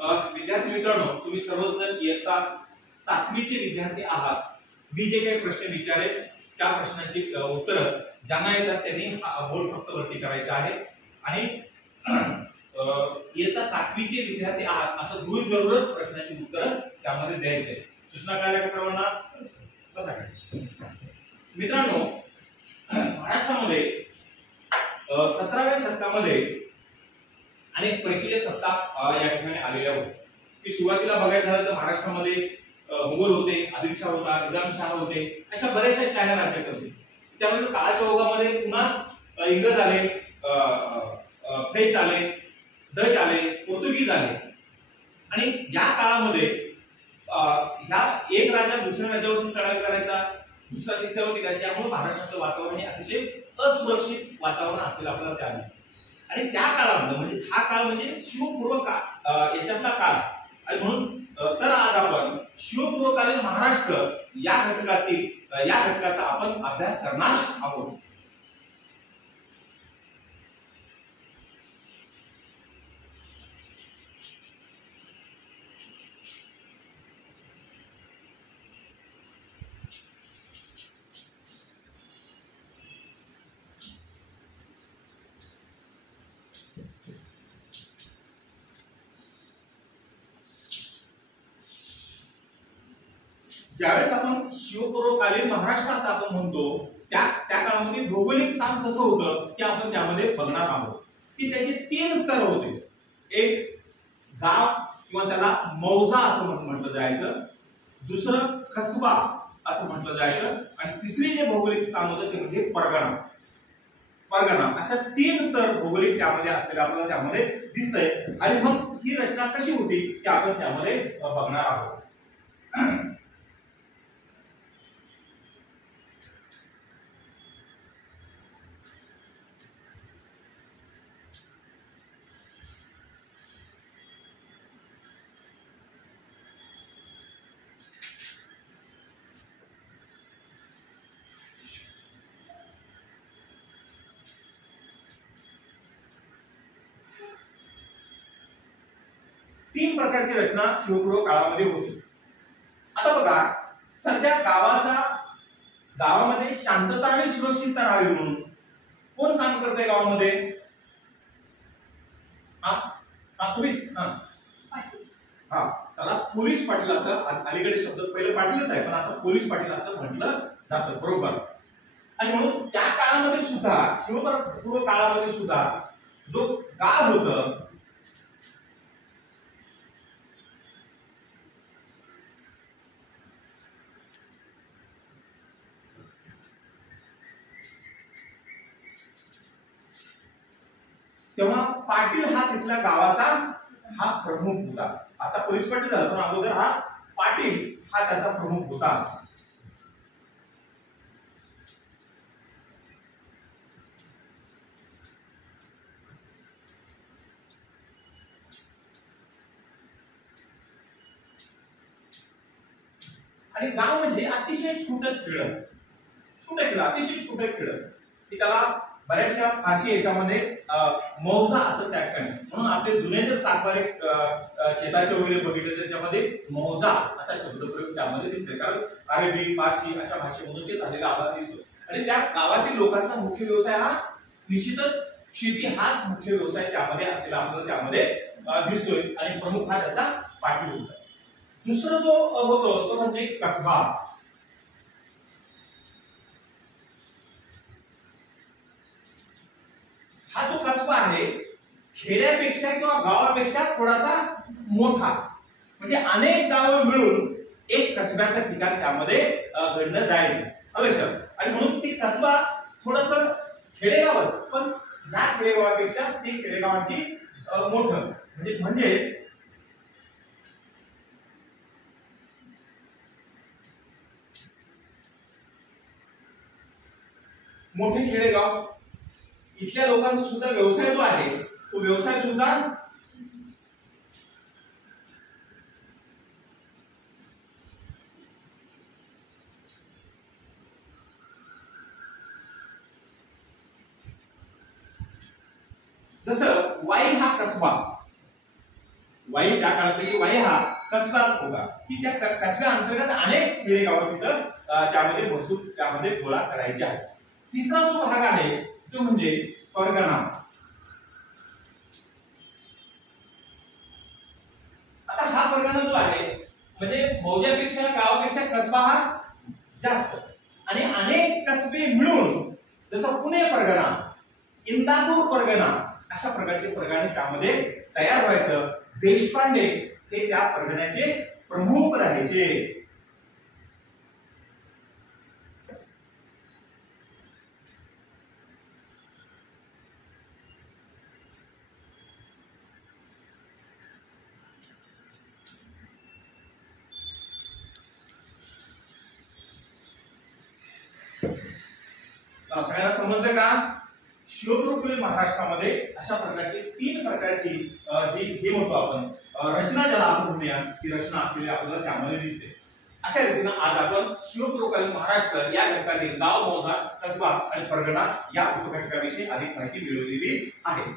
विद्यार्थी मित्रांनो, तुम्ही सर्वजण इयत्ता 7वीचे विद्यार्थी आहात. मी जे काही प्रश्न विचारेल त्या प्रश्नांची उत्तर ज्यांना येतात त्यांनी बोर्ड फक्त वरती करायचा आहे आणि इयत्ता 7वीचे विद्यार्थी आहात असं गृहीत धरूनच प्रश्नाची उत्तर त्यामध्ये द्यायचे. सूचना कळल्या का सर्वांना? कसा करायचं मित्रांनो, महाराष्ट्रामध्ये 17व्या शतकामध्ये अनेक परकीय सत्ता या ठिकाणी आलेल्या होत्या. की सुरुवातीला बघायचं झालं तर महाराष्ट्रामध्ये मुघल होते, आदिलशाह होता, निजामशाह होते, अशा बऱ्याचशा शाह्या राज्य करते. त्यानंतर काळाच्या ओघामध्ये पुन्हा इंग्रज आले, फ्रेंच आले, डच आले, पोर्तुगीज आले आणि या काळामध्ये ह्या एक राजा दुसऱ्या राज्यावरती चढाई करायचा, दुसरा तिसऱ्यावरती करायचा. त्यामुळे महाराष्ट्रातलं वातावरण हे अतिशय असुरक्षित वातावरण असलेलं आपल्याला त्या दिसतं. आणि त्या काळामध्ये म्हणजे हा काळ म्हणजे शिवपूर्व काळ याच्यातला काळ आणि म्हणून तर आज आपण शिवपूर्वकालीन महाराष्ट्र या घटकाचा आपण अभ्यास करणार आहोत. ज्यावेळेस आपण शिवपूर्वकालीन महाराष्ट्र असं आपण म्हणतो त्या काळामध्ये भौगोलिक स्थान कसं होतं ते आपण त्यामध्ये बघणार आहोत. की त्याचे 3 स्तर होते. एक गाव किंवा त्याला मौजा असं म्हटलं जायचं, दुसरं कसबा असं म्हटलं जायचं आणि तिसरी जे भौगोलिक स्थान होतं ते म्हणजे परगणा. अशा 3 स्तर भौगोलिक त्यामध्ये असलेले आपल्याला त्यामध्ये दिसतंय. आणि मग ही रचना कशी होती ते आपण त्यामध्ये बघणार आहोत. 3 प्रकारची रचना शिवपूर्व काळामध्ये होती. आता बघा, सध्या गावामध्ये शांतता आणि सुरक्षितता राहावी म्हणून कोण काम करते गावामध्ये? तुम्हीच. त्याला पोलीस पाटील असं अलीकडे शब्द, पहिले पाटीलच आहे पण आता पोलीस पाटील असं म्हटलं जातं, बरोबर. आणि म्हणून त्या काळामध्ये सुद्धा शिवपूर्व काळामध्ये सुद्धा जो गाव होतं तेव्हा पाटील हा तिथल्या गावाचा हा प्रमुख होता. आता पोलीस पाटील झाला पण अगोदर हा पाटील हा त्याचा प्रमुख होता. आणि गाव म्हणजे अतिशय छोटं खेळ, अतिशय छोटं खेळ की त्याला बऱ्याचशा फाशी याच्यामध्ये मौजा असं त्या ठिकाणी. म्हणून आपले जुने जर सातबारे शेताचे वगैरे बघितले त्याच्यामध्ये मौजा असा शब्दप्रयोग त्यामध्ये दिसते. कारण अरबी, फारसी अशा भाषेमधून ते झालेला आपल्याला दिसतो. आणि त्या गावातील लोकांचा मुख्य व्यवसाय हा निश्चितच शेती हाच मुख्य व्यवसाय त्यामध्ये असलेला आपल्याला त्यामध्ये दिसतोय. आणि प्रमुख हा त्याचा पाटील होता. दुसरा जो होतो तो म्हणजे कसबा. हा जो कसबा आहे खेड्यापेक्षा किंवा गावापेक्षा थोडासा मोठा, म्हणजे अनेक गावं मिळून एक कसब्याचं ठिकाण त्यामध्ये घडलं जायचं. आणि म्हणून ती कसबा थोडस खेडेगाव असतं पण या खेडेगावापेक्षा ती खेडेगाव आणखी मोठं, म्हणजेच मोठे खेडेगाव. इथल्या लोकांचा सुद्धा व्यवसाय जो आहे तो व्यवसाय सुद्धा जसं वाई हा कसबा, वाई त्या काळातली वाई हा कसबाच होता की त्या कसब्या अंतर्गत अनेक खेडेगाव तिथं त्यामध्ये महसूल त्यामध्ये गोळा करायचे आहे. तिसरा जो भाग आहे तो म्हणजे परगणा. आता हा परगणा जो आहे म्हणजे मौजापेक्षा गावापेक्षा कसबा हा जास्त आणि अनेक कसबे मिळून जसं पुणे परगणा, इंदापूर परगणा अशा प्रकारचे परगणे त्यामध्ये तयार व्हायचं. देशपांडे हे त्या परगण्याचे प्रमुख राहायचे. सगळ्यांना समजलं का? शिवप्रकुल महाराष्ट्रामध्ये अशा प्रकारची 3 प्रकारची जी हे म्हणतो आपण रचना ज्याला आपण म्हणूया ती रचना असलेली आपल्याला त्यामध्ये दिसते. अशा रीतीने आज आपण शिवप्रकुल महाराष्ट्र या घटकातील गाव, मौजा, कसबा आणि परगणा या उपघटकाविषयी अधिक माहिती मिळवलेली आहे.